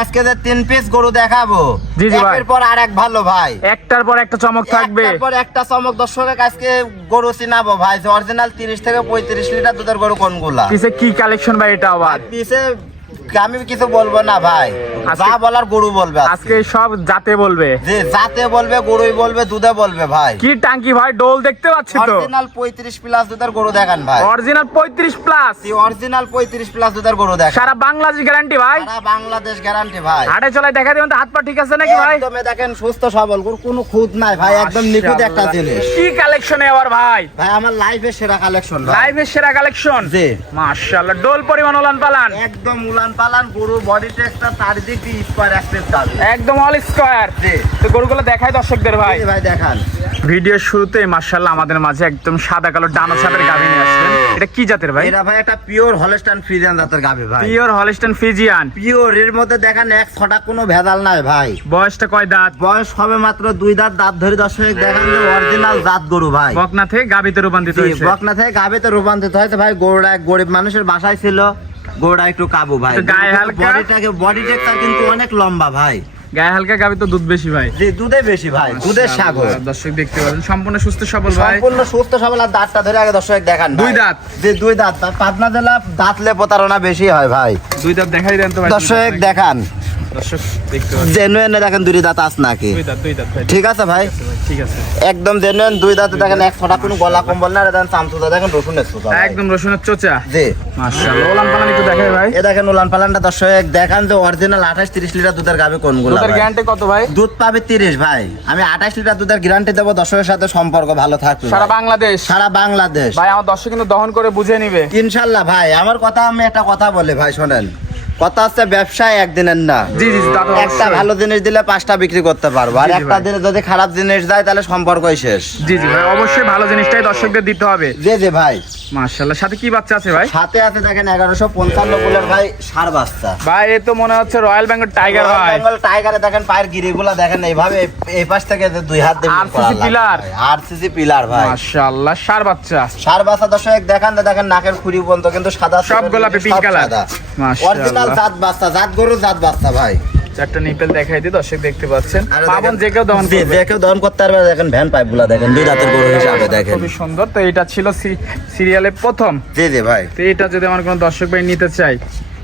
আজকে যে 3 পিস গরু দেখাবো, জি জি ভাই, এর পর আরেক ভালো ভাই, একটার পর একটা চমক থাকবে, একটার পর একটা চমক। দর্শক আজকে গরু চিনাবো ভাই, যে অরিজিনাল 30 থেকে 35 লিটার দুধের গরু কোনগুলা। পিছে কি কালেকশন ভাই এটা আবার? পিছে আমি কিছু বলবো না ভাই, যা বলার গরু বলবে আজকে সব জাতে বলবে, যে জাতে বলবে, গরুই বলবে, দুধে বলবে ভাই। কি টাঙ্কি ভাই, ডোল দেখতে পাচ্ছি তো, অরিজিনাল 35 প্লাস দুধের গরু দেখান ভাই, অরিজিনাল 35 প্লাস, অরিজিনাল 35 প্লাস দুধের গরু দেখান। সারা বাংলাদেশ গ্যারান্টি ভাই, সারা বাংলাদেশ গ্যারান্টি ভাই। হাটে চলে দেখা দিবেন তো, হাত পা ঠিক আছে নাকি ভাই? একদম দেখেন সুস্থ সবল, কোনো খুঁত নাই ভাই, একদম নিখুঁত একটা জিনিস। কি কালেকশন আবার ভাই? ভাই আমার লাইফের সেরা কালেকশন ভাই, লাইভের সেরা কালেকশন। জি মাশাআল্লাহ, ডোল পরিমাণ উলান পালান, একদম উলান পালান গরু, বডি টেক্সচার চারিদিক দিয়ে স্কয়ার অ্যাক্সেস দাবি, একদম অল স্কয়ার। জি তো গরুগুলো দেখাই দর্শকদের ভাই। জি ভাই দেখান। ভিডিওর শুরুতেই মাশাআল্লাহ আমাদের মাঝে একদম সাদা কালো ডানো ছাদের গাভী নিয়ে আসলেন। এটা কি জাতের ভাই? এটা ভাই একটা পিওর হলস্টাইন ফ্রিজিয়ান জাতের গাভী ভাই, পিওর হলস্টাইন ফ্রিজিয়ান, পিওর। এর মধ্যে দেখেন এক ছটা কোনো ভেজাল নাই ভাই। বয়সটা কয় দাঁত? বয়স হবে মাত্র 2 দাঁত, দাঁত ধরে দর্শক দেখেন যে অরিজিনাল জাত গরু ভাই। বকনা থেকে গাভীতে রূপান্তরিত হয়েছে। বকনা থেকে গাভীতে রূপান্তরিত হয়েছে ভাই। গরুটা এক গরিব মানুষের বাসায় ছিল, গরুটা একটু কাবু ভাই, গায়ে হালকা, বডি টেক্সচার কিন্তু অনেক লম্বা ভাই, গায়ে হালকা গাভী তো দুধ বেশি ভাই, জি দুধে বেশি ভাই, দুধের সাগর। দর্শক দেখতে পাচ্ছেন সম্পূর্ণ সুস্থ সবল ভাই, সম্পূর্ণ সুস্থ সবল। আর দাঁতটা ধরে আগে দর্শক দেখান ভাই। 2 দাঁত, জি 2 দাঁত। পাবনা জেলা দাঁতলে প্রতারণা বেশি হয় ভাই। 2 দাঁত দেখাই দেন তো ভাই দর্শক দেখান, দর্শক দেখতে পাচ্ছেন জেনুইন দেখেন 2 দাঁত আছে নাকি? 2 দাঁত ভাই, ঠিক আছে ভাই, ঠিক আছে, একদম জেনুইন 2 দাঁতে দেখেন এক ফোঁটা কোনো গলা কম্বল না। দেখেন চামচুদা দেখেন রসুনের চোচা ভাই। একদম রসুনের চোচা। জি মাশাআল্লাহ, ওলান পালান একটু দেখাই ভাই। এ দেখেন উলান পালানটা দর্শক দেখান যে অরিজিনাল 28-30 লিটার দুধের গাবে কোনগুলো। দুধের গ্যারান্টি কত ভাই? দুধ পাবে 30 ভাই, আমি 28 লিটার দুধের গ্যারান্টি দেবো। দর্শকের সাথে সম্পর্ক ভালো থাকবে সারা ভাই। বাংলাদেশ, সারা বাংলাদেশ ভাই আমার দর্শক কিন্তু দহন করে বুঝে নিবে ইনশাল্লাহ ভাই। আমার কথা, আমি একটা কথা বলি ভাই, শোনেন, কথা হচ্ছে ব্যবসায় একদিনের না। জি জি, তা তো একটা অবশ্যই। ভালো জিনিস দিলে 5টা বিক্রি করতে পারবো, আর জি জি একটা ভাই। দিনে যদি খারাপ জিনিস যায় তাহলে সম্পর্কই শেষ। জি জি ভাই, অবশ্যই ভালো জিনিসটাই দর্শকদের দিতে হবে। জি জি ভাই। মাশাআল্লাহ, সাথে কি বাচ্চা আছে ভাই? সাথে আছে দেখেন 1155 কুলের ভাই ষাঁড় বাচ্চা ভাই এ তো মনে হচ্ছে রয়্যাল বেঙ্গল টাইগার ভাই। বেঙ্গল টাইগারে দেখেন পায়ের গিরিগুলা দেখেন এইভাবে, এই পাশ থেকে যে 2 হাত দিয়ে RCC পিলার। আরসিসি পিলার ভাই। মাশাআল্লাহ, সার বাচ্চা, ষাঁড় বাচ্চা দর্শক দেখান, দেখেন নাকের খুঁড়ি পর্যন্ত কিন্তু সাদা, সব গোলাপি পিঙ্ক কালার। মাশাআল্লাহ, অরিজিনাল জাত বাচ্চা, জাত গরু, জাত বাচ্চা ভাই। চারটা নিপেল দেখাই দিই, দর্শক দেখতে পাচ্ছেন। আরে পাবন দেখেন, যে কেউ দহন জি, করবে। যে কেউ দহন করতে পারবে। দেখেন ভ্যান পাইপগুলা দেখেন 2 দাঁতের গরু হিসাবে দেখেন, খুবই সুন্দর। তো এটা ছিল সিরিয়ালে প্রথম। জি জি ভাই। তো এটা যদি আমার কোনো দর্শক ভাই নিতে চাই,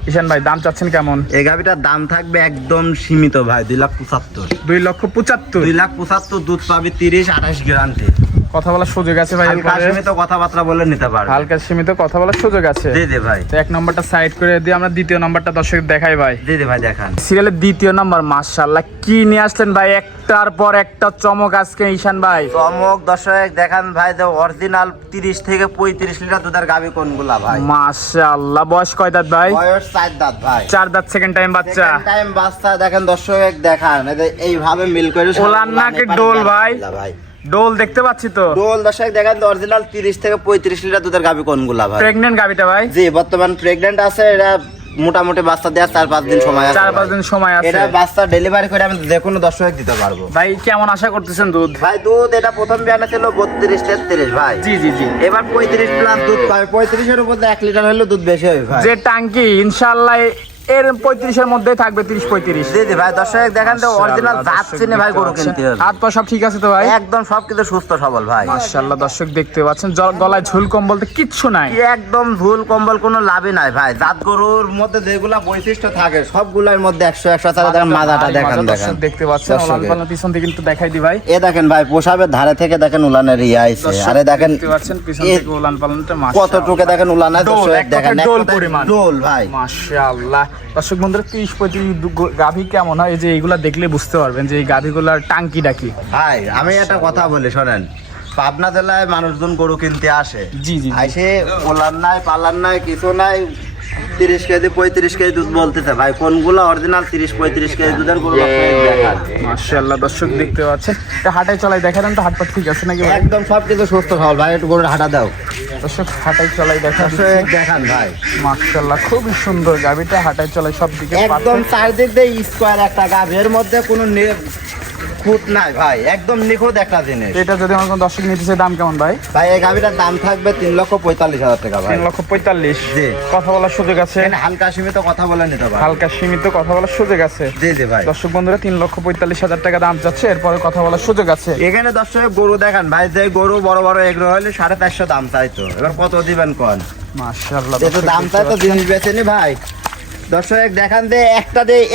ঈশান ভাই দাম চাচ্ছেন কেমন? এই গাভিটার দাম থাকবে একদম সীমিত ভাই, 2,75,000। 2,75,000। 2,75,000, দুধ পাবে 30, 28 গ্যারান্টি। কথা বলার সুযোগ আছে ভাই, হালকা সীমিত কথাবার্তা বলে নিতে পারবে। হালকা সীমিত কথা বলার সুযোগ আছে। জি জি ভাই। তো 1 নম্বরটা সাইড করে দিয়ে আমরা 2য় নম্বরটা দর্শক দেখাই ভাই। জি জি ভাই দেখান। সিরিয়ালের 2য় নম্বর, মাশাআল্লাহ কি নিয়ে আসলেন ভাই, একটার পর একটা চমক আজকে ঈশান ভাই। চমক দর্শক দেখান ভাই, যে অরিজিনাল 30 থেকে 35 লিটার দুধের গাভী কোনগুলা ভাই? মাশাআল্লাহ, বয়স কয় দাঁত ভাই? বয়স 4 দাঁত ভাই। 4 দাঁত, সেকেন্ড টাইম বাচ্চা। সেকেন্ড টাইম বাচ্চা দেখেন দর্শক দেখান, এই যে এইভাবে মিল করে ওলান নাকি ডোল ভাই? ডোল দেখতে পাচ্ছি তো। ডোল দর্শক দেখেন অরিজিনাল 30 থেকে 35 লিটার দুধের গাভী কোনগুলা ভাই? প্রেগন্যান্ট গাবিটা ভাই? জি বর্তমান প্রেগন্যান্ট আছে। এটা মোটামুটি বাচ্চা দেওয়ার 4-5 দিন সময় আছে। 4-5 দিন সময় আছে। এটা বাচ্চা ডেলিভারি করে আমি যে কোনো দর্শক দিতে পারবো ভাই কেমন আশা করতেছেন দুধ? ভাই দুধ এটা প্রথম বিয়ানে ছিল 32-33 ভাই। জি জি জি, এবার 35 প্লাস দুধ পাবে। 35 এর উপর 1 লিটার হলে দুধ বেশি হবে ভাই। যে টাঙ্কি ইনশাআল্লাহ এর 35 এর মধ্যেই থাকবে, 30-35। জি জি ভাই। দর্শক দেখেন তো অরিজিনাল জাত চিনে ভাই গরু কিনতে হবে। হাত পা সব ঠিক আছে তো ভাই? একদম সবকিছু সুস্থ সবল ভাই। মাশাআল্লাহ, দর্শক দেখতে পাচ্ছেন গলায় ঝুল কম বলতে কিচ্ছু নাই, একদম ভুল কম্বল কোনো লাভই নাই ভাই। জাত গরুর মধ্যে যেগুলা বৈশিষ্ট্য থাকে সবগুলোর মধ্যে 100 আছে। দেখেন মাজাটা দেখেন, দর্শক দেখতে পাচ্ছেন। ওলান পালান পিছন থেকে কিন্তু দেখাই দি ভাই। এ দেখেন ভাই পোশাবের ধারে থেকে দেখেন উলানের ইয়া আইছে। আরে দেখেন দেখতে পাচ্ছেন পিছন থেকে ওলান পালানটা, মাশাআল্লাহ কতটুকু দেখেন উলান আছে। ডোল, দর্শক এক দেখেন কথায় ডোল পরিমাণ। ডোল ভাই। মাশাআল্লাহ, দর্শক বন্ধুরা 30-35 গাভী কেমন হয়, এই যে এইগুলা দেখলে বুঝতে পারবেন যে এই গাভীগুলার টাঙ্কিটা কি। ভাই আমি একটা কথা বলি শোনেন, পাবনা জেলায় মানুষজন গরু কিনতে আসে। জি জি, আইসে ওলান নাই, পালান নাই, কিছু নাই, 30 কেজি 35 কেজি দুধ বলতেছে ভাই। কোনগুলো অরিজিনাল 30-35 কেজি দুধের গরু দেখান। মাশাআল্লাহ, দর্শক দেখতে পাচ্ছেন। এটা হাটাই চলাই দেখালেন তো, হাট পাট ঠিক আছে নাকি ভাই? একদম সবকিছু সুস্থ সবল ভাই। একটু গরুর হাঁটা দাও দর্শক, হাটাই চলাই দেখান। দেখান ভাই। মাশাআল্লাহ, খুবই সুন্দর গাভীটা, হাটাই চলাই সব দিকে একদম চারদিক দিয়ে স্কয়ার একটা গাভীর মধ্যে কোনো খুঁত নাই ভাই, একদম নিখুঁত একটা জিনিস। এটা যদি আমার কোনো দর্শক নিতে চায় দাম কেমন ভাই? ভাই এই গাভিটার দাম থাকবে 3,45,000 টাকা ভাই। 3,45,000। জি। কথা বলার সুযোগ আছে? এখানে হালকা সীমিত কথা বলে নিতে পারবে। হালকা সীমিত কথা বলার সুযোগ আছে? জি জি ভাই। দর্শক বন্ধুরা 3,45,000 টাকা দাম যাচ্ছে, এরপরে কথা বলার সুযোগ আছে। এখানে দর্শক গরু দেখান ভাই, যে গরু বড় বড় এগুলো হলে 450 দাম চাইতো, এবার কত দিবেন কোন? মাশাআল্লাহ, যেহেতু দাম চাইতো জিনিস বেচেনি ভাই। দর্শক দেখান যে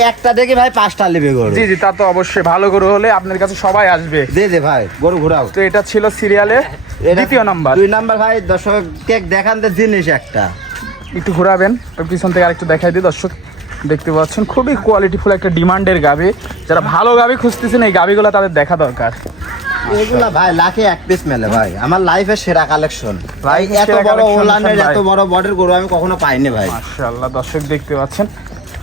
একটা দেখি ভাই 5টা নেবে গরু। জি জি, তা তো অবশ্যই, ভালো গরু হলে আপনার কাছে সবাই আসবে। জি জি ভাই, গরু ঘুরাও। তো এটা ছিল সিরিয়ালে দ্বিতীয় নাম্বার। 2 নাম্বার ভাই। দর্শক দেখান যে জিনিস একটা একটু ঘোরাবেন, পিছন থেকে আরেকটু দেখাই দিই। দর্শক দেখতে পাচ্ছেন খুবই কোয়ালিটিফুল একটা ডিমান্ডের গাভি। যারা ভালো গাভি খুঁজতেছেন এই গাভিগুলো তাদের দেখা দরকার। এগুলা ভাই লাখে এক পিস মেলে ভাই, আমার লাইফের সেরা কালেকশন ভাই। লাইফের এত সেরা বড় collection ওলানের ভাই। এত বড় বডির গরু আমি কখনো পাইনি ভাই। মাশাআল্লাহ, দর্শক দেখতে পাচ্ছেন।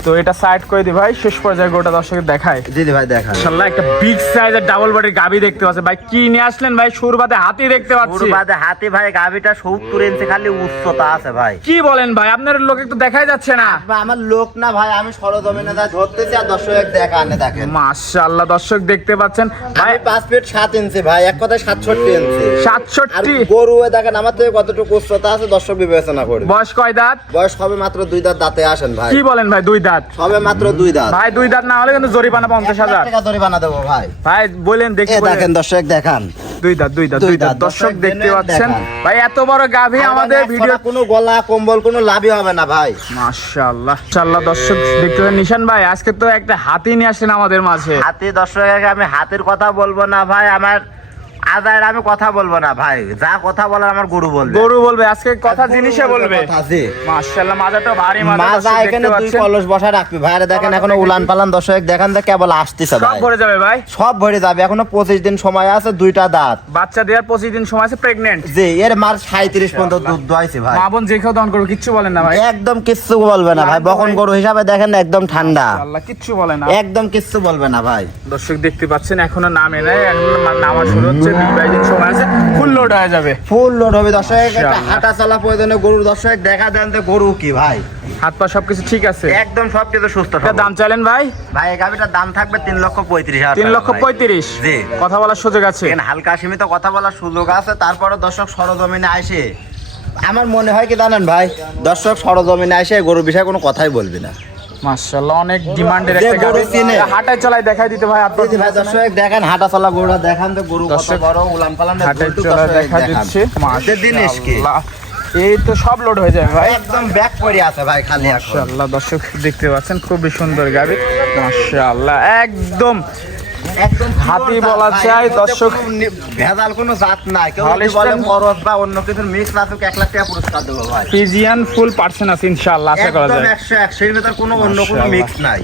তো এটা সাইড করে দিই ভাই, শেষ পর্যায়ে গোটা দর্শকের দেখায়। জি জি ভাই দেখান। মাশাআল্লাহ, একটা বিগ সাইজের ডাবল বডির গাভি দেখতে পাচ্ছেন ভাই। কি নিয়ে আসলেন ভাই? সুরবাদে হাতি দেখতে পাচ্ছি। পুরবাদে হাতি ভাই, গাভিটা 70 ইঞ্চি খালি উচ্চতা আছে ভাই। কি বলেন ভাই? আপনার লোক একটু দেখাই যাচ্ছে না। ভাই আমার লোক না ভাই, আমি সরজমিনে যা ধরতেছি আর দর্শক দেখানে দেখেন। মাশাআল্লাহ, দর্শক দেখতে পাচ্ছেন ভাই। ভাই 5 ফিট 7 ইঞ্চি ভাই, এক কথায় 67 ইঞ্চি। আর 67। গরু দেখেন আমার থেকে কতটুকু উচ্চতা আছে দর্শক বিবেচনা করবে। বয়স কয় দাঁত? বয়স হবে মাত্র 2 দাঁত, দাঁতে আসেন ভাই। কি বলেন ভাই? 2 দাঁত? হবে মাত্র 2 দাঁত ভাই 2 দাঁত না হলে কিন্তু জরিমানা 50,000 টাকা জরিমানা দেবো ভাই। ভাই বলেন দেখি। দেখেন দর্শক দেখান, 2 দাঁত 2 দাঁত 2 দাঁত দর্শক দেখতে পাচ্ছেন ভাই। এত বড় গাভী আমাদের ভিডিও কোনো গলা কম্বল কোনো লাভই হবে না ভাই। মাশাআল্লাহ মাশাআল্লাহ, দর্শক দেখতে পাচ্ছেন। নিশান ভাই আজকে তো একটা হাতি নিয়ে আসেন আমাদের মাঝে। হাতি দর্শককে আমি হাতির কথা বলবো না ভাই, আমার আজায়ের আমি কথা বলবো না ভাই, যা কথা বলার আমার গরু বলবে। গরু বলবে আজকে কথা, জিনিসে বলবে। জি মাশাআল্লাহ, মাজাটা ভারী মাজা। মাজা এখানে 2 কলস বসা রাখবি ভাই। আর দেখেন এখনো উলান পালান দর্শক দেখেন যে কেবল আসতেছে সব ভাই। ভরে যাবে ভাই, সব ভরে যাবে, এখনো 25 দিন সময় আছে, 2টা দাঁত। বাচ্চা দেওয়ার 25 দিন সময় আছে, প্রেগন্যান্ট। জি এর মার 37 পর্যন্ত দুধ দোয়াইছে ভাই। মা বোন যে কেউ দন করবে, কিচ্ছু বলেন না ভাই। একদম কিচ্ছু বলবে না ভাই, বকন গরু হিসাবে দেখেন একদম ঠান্ডা, আল্লাহ কিচ্ছু বলে না। একদম কিচ্ছু বলবে না ভাই। দর্শক দেখতে পাচ্ছেন এখনো নামে নাই, এখনো নামা শুরু হচ্ছে। 20 দিন সময় আছে, ফুল লোড হয়ে যাবে। ফুল লোড হবে দর্শক। একটা মাশাআল্লাহ। হাঁটা চলা প্রয়োজনে গরুর দর্শক দেখা দেন যে গরু কি ভাই, হাত পা সবকিছু ঠিক আছে? একদম সবকিছু সুস্থ এটা দাম চাইলেন ভাই? ভাই এই গাভিটার দাম থাকবে 3,35,000 টাকা। 3,35,000। জি। কথা বলার সুযোগ আছে? এখানে হালকা সীমিত কথা বলার সুযোগ আছে। তারপরে দর্শক সরজমিনে আসে, আমার মনে হয় কি জানেন ভাই, দর্শক সরজমিনে আসে গরুর বিষয়ে কোনো কথাই বলবি না। মাশাআল্লাহ, অনেক ডিমান্ডের যে একটা গরু গাভী। চিনে। হাটায় চলাই দেখাই দিতে ভাই আপনার। জি ভাই দর্শক দেখেন হাঁটা চলা গরুটা দেখান তো, গরু কত দর্শক বড় উলান পালান হাটায় চলাই দেখা দিচ্ছে। যে জিনিস কি মাশাআল্লাহ, এই তো সব লোড হয়ে যাবে ভাই। একদম ব্যাক করে আছে ভাই খালি এখন। মাশাআল্লাহ, দর্শক দেখতে পাচ্ছেন খুবই সুন্দর গাভী। মাশাআল্লাহ, একদম একদম হাতি pure বলা জাত ভাই, যায়, এর মধ্যে দর্শক। কোনো ভেজাল কোনো জাত নাই। কেউ যদি হলিস্টাইন বলে খরচ বা অন্য কিছুর মিক্স না থাকুক, 1 লাখ টাকা পুরস্কার দেবো ভাই। ফিজিয়ান ফুল পার্সেন্ট আছে ইনশাআল্লাহ, আশা করা একদম যায়। 100 এর ভিতর কোনো অন্য কোনো মাশাআল্লাহ। মিক্স নাই।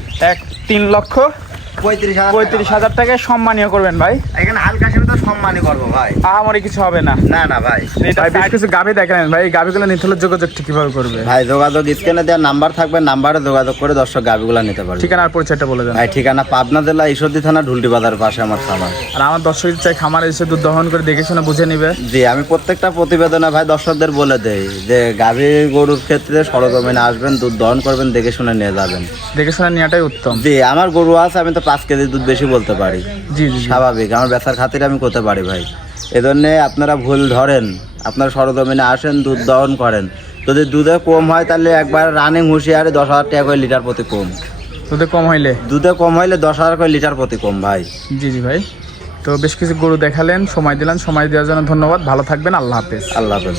3,35,000 35,000 টাকায় সম্মানীয় করবেন ভাই। এখানে হালকা সীমিত সম্মানই করবো ভাই। আহামরি কিছু হবে না। না না ভাই। ভাই বেশ কিছু গাভী দেখেন ভাই, এই গাভীগুলো নিতে হলে যোগাযোগটা কিভাবে করবে? ভাই যোগাযোগ স্ক্রিনে দেওয়ার নাম্বার থাকবে, নাম্বারে যোগাযোগ করে দর্শক গাভিগুলো নিতে পারবে। ঠিকানার পরিচয়টা বলে দেন। ভাই ঠিকানা পাবনা জেলা ঈশ্বরদী থানা ঢুলটি বাজার পাশে আমার খামার। আর আমার দর্শক চাই খামারে এসে দুধ দহন করে দেখে শুনে বুঝে নিবে। জি আমি প্রত্যেকটা প্রতিবেদনে ভাই দর্শকদের বলে দেই যে গাভী গরুর ক্ষেত্রে সরজমিনে আসবেন, দুধ দহন করবেন, দেখে শুনে নিয়ে যাবেন। দেখে শুনে নেওয়াটাই উত্তম। জি আমার গরু আছে, আমি তো 5 কেজি দুধ বেশি বলতে পারি, জি জি জি। স্বাভাবিক, আমার ব্যথার খাতিরে আমি করতে পারি ভাই। এজন্য আপনারা ভুল ধরেন, আপনারা সরজমিনে আসেন, দুধ দহন করেন। যদি দুধে কম হয় তাহলে একবার রানিং হুঁশিয়ারে 10,000 টাকা করে লিটার প্রতি কম। দুধে কম হইলে? দুধে কম হইলে 10,000 করে লিটার প্রতি কম ভাই। জি জি ভাই। তো বেশ কিছু গরু দেখালেন, সময় দিলেন, সময় দেওয়ার জন্য ধন্যবাদ। ভালো থাকবেন, আল্লাহ হাফেজ। আল্লাহ হাফেজ।